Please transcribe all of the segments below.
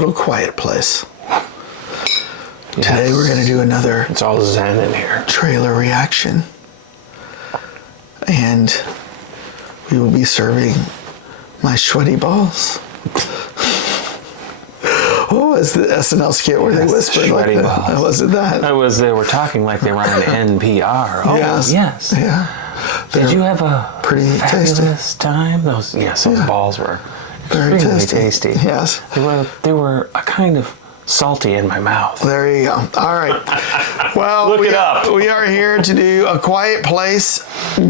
little quiet place. Yes. Today we're going to do another... It's all zen in here. ...trailer reaction. And we will be serving my sweaty balls. Oh, it's the SNL skit where they whispered sweaty like balls. that. Wasn't that? They were talking like they were on NPR. Oh, yes. Yeah. Did you have a pretty fabulous time? Those balls were very tasty. Yes. They were a kind of salty in my mouth. There you go. All right. Well, Look it up. We are here to do A Quiet Place,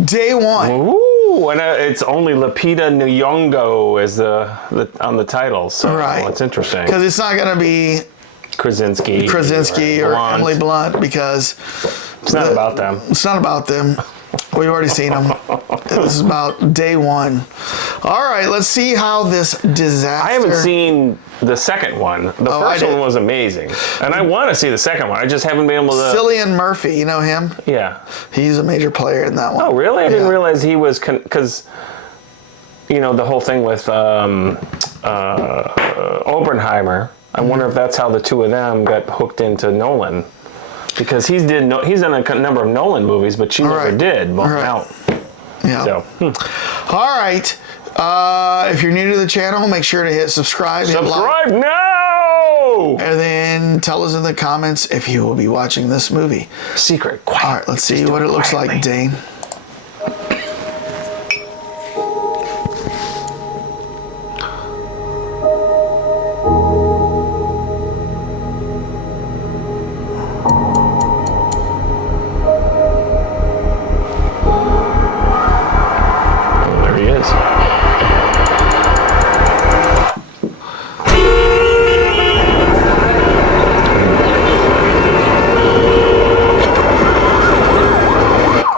day one. Ooh, and it's only Lupita Nyong'o as on the title. So it's interesting. Because it's not going to be Krasinski or Emily Blunt, because it's not about them. It's not about them. We've already seen them. This is about day one. All right, let's see how this disaster... I haven't seen the second one. The first one was amazing. And I want to see the second one. I just haven't been able to... Cillian Murphy, you know him? Yeah. He's a major player in that one. Oh, really? I didn't realize he was... Because, the whole thing with Oppenheimer, I wonder if that's how the two of them got hooked into Nolan. Because he's done a number of Nolan movies, but she never did. Well, now, yeah. So, all right. If you're new to the channel, make sure to hit subscribe. Subscribe now! And then tell us in the comments if you will be watching this movie. Secret. Quiet. All right. Let's see what it looks like, Dane.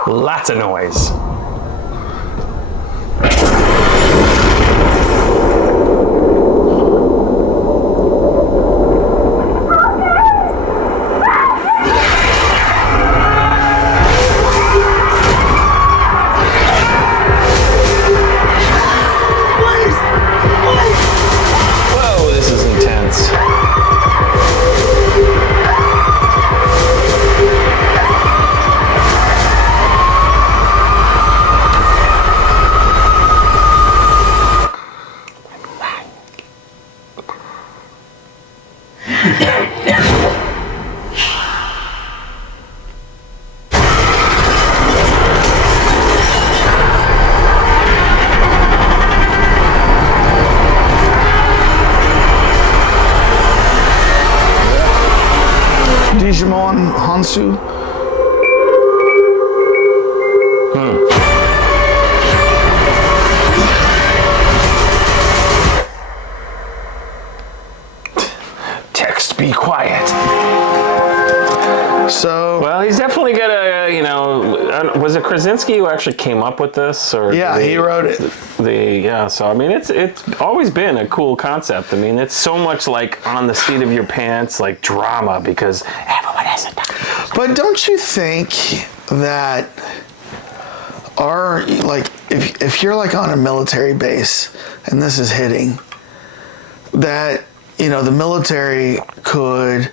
Lots of noise. Whoa, this is intense. Digimon Hansu. Text, be quiet. So... Well, he's definitely got a, was it Krasinski who actually came up with this? Or yeah, he wrote it. So, I mean, it's always been a cool concept. I mean, it's so much like on the seat of your pants, like drama, because everyone has a doctor. But don't you think that if you're like on a military base and this is hitting, that the military could,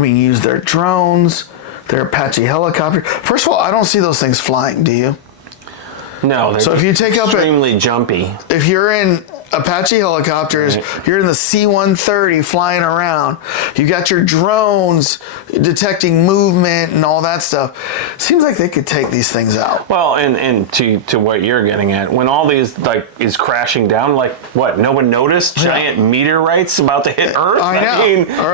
use their drones, their Apache helicopter. First of all, I don't see those things flying, do you? No, they're if you take extremely jumpy. If you're in Apache helicopters, you're in the C-130 flying around. You got your drones detecting movement and all that stuff. Seems like they could take these things out. Well, and to what you're getting at, when all these is crashing down, no one noticed giant meteorites about to hit Earth? I know.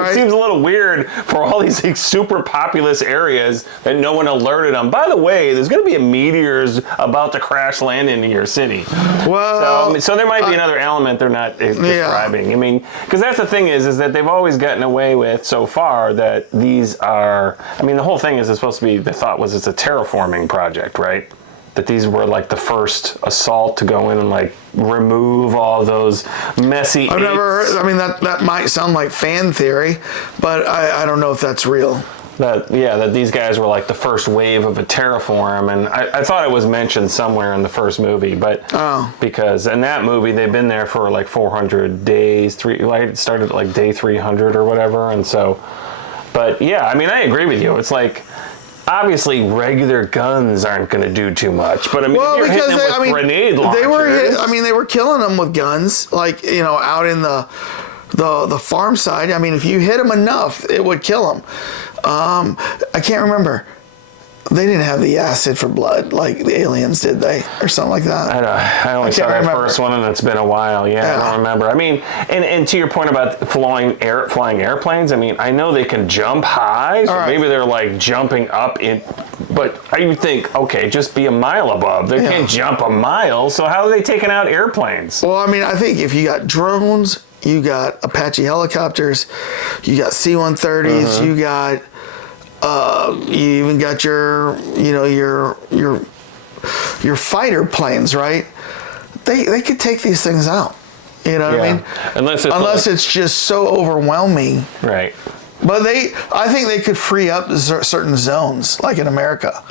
It seems a little weird for all these super populous areas that no one alerted them. By the way, there's going to be a meteors about to crash land into your city. Well, so there might be another element they're not describing. Because that's the thing is that they've always gotten away with so far that these are, the whole thing is it's supposed to be, the thought was it's a terraforming project, right? That these were the first assault to go in and remove all those messy I've never heard, that might sound like fan theory, but I don't know if that's real. that these guys were like the first wave of a terraform, and I thought it was mentioned somewhere in the first movie, but because in that movie they've been there for like 400 days, it started at like day 300 or whatever, and so, but yeah, I mean, I agree with you. It's like, obviously regular guns aren't going to do too much, but I mean, if you're hitting them with grenade launchers, they were killing them with guns, like, you know, out in the farm side. I mean, if you hit them enough, it would kill them. I can't remember. They didn't have the acid for blood like the aliens did, or something like that. I only saw that first one, and it's been a while. Yeah, I don't remember. I mean, and to your point about flying airplanes, I mean, I know they can jump high, so maybe they're like jumping up in. But I would think, okay, just be a mile above. They can't jump a mile, so how are they taking out airplanes? Well, I mean, I think if you got drones, you got Apache helicopters, you got C-130s, you got. You even got your fighter planes, right? They could take these things out. You know what I mean? Unless it's just so overwhelming. Right. But I think they could free up certain zones, like in America.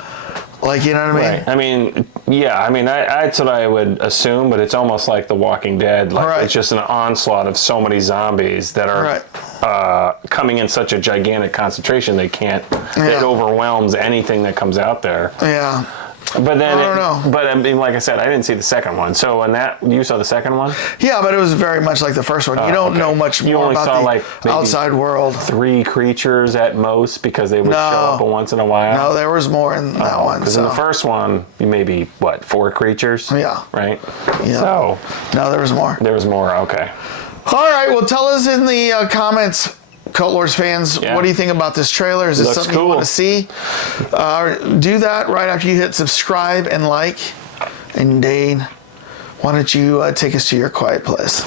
Like, you know what I mean? Right. I mean, yeah. I mean, that's what I would assume, but it's almost like The Walking Dead. Like, it's just an onslaught of so many zombies that are coming in such a gigantic concentration they can't. It overwhelms anything that comes out there. Yeah. But then, I don't know. But I mean, like I said, I didn't see the second one. So in that, you saw the second one? Yeah, but it was very much like the first one. You don't know much more about the outside world. 3 creatures at most, because they would show up once in a while. No, there was more in that one. Because in the first one, maybe 4 creatures? Yeah. Right. Yeah. So no, there was more. There was more. Okay. All right. Well, tell us in the comments, Cult Lords fans, what do you think about this trailer? Is this something you want to see? Do that right after you hit subscribe and like. And Dane, why don't you take us to your quiet place?